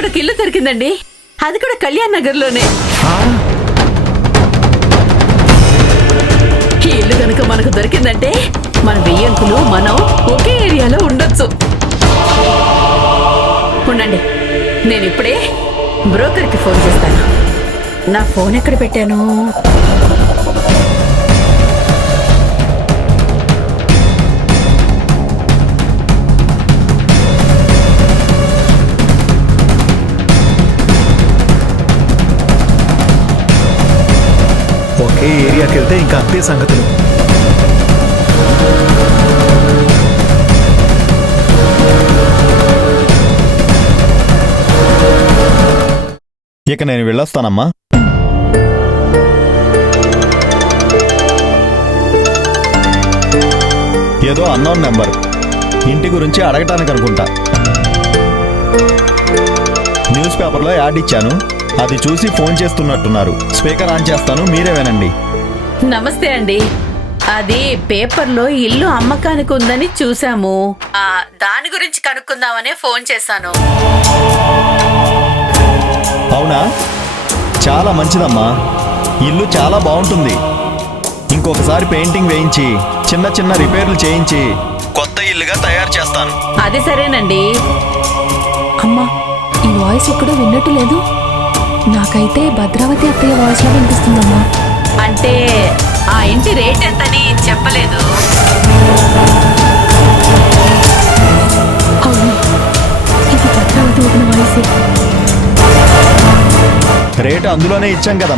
ఇక్కడ ఒక ఇల్లు దొరికిందండి. అది కూడా కళ్యాణ్ నగర్ లోనే. ఈ ఇల్లు కనుక మనకు దొరికిందంటే మన వెయ్యంకులు మనం ఒకే ఏరియాలో ఉండొచ్చు. ఉండండి, నేను ఇప్పుడే బ్రోకర్కి ఫోన్ చేస్తాను. నా ఫోన్ ఎక్కడ పెట్టాను? ఒకే ఏరియాకి వెళ్తే ఇంకా అంతే సంగతులు. ఇక నేను వెళ్ళొస్తానమ్మా. ఏదో అన్నోన్ నెంబర్, ఇంటి గురించి అడగటానికి అనుకుంటా. న్యూస్ పేపర్లో యాడ్ ఇచ్చాను, అది చూసి ఫోన్ చేస్తున్నట్టున్నారు. స్పీకర్ ఆన్ చేస్తాను, మీరే వినండి. నమస్తే అండి. అది పేపర్లో ఇల్లు అమ్మకానికి ఉందని చూసాము. దాని గురించి కనుక్కుందామనే ఫోన్ చేశాను. అవునా? చాలా మంచిదమ్మా. ఇల్లు చాలా బాగుంటుంది. ఇంకొకసారి పెయింటింగ్ వేయించి చిన్న చిన్న రిపేర్లు చేయించి కొత్త ఇల్లుగా తయారు చేస్తాను. అది సరేనండి. అమ్మా, ఈ వాయిస్ ఎక్కడో విన్నట్టు లేదు. నాకైతే భద్రావతి అత్తయ్య వాయిస్ లో వినిపిస్తుందమ్మా. అంటే ఆ ఇంటి రేట్ ఎంతని చెప్పలేదు. అవును, ఇది భద్రావతి వదిన వాయిసే. రేటు అందులోనే ఇచ్చాం కదా.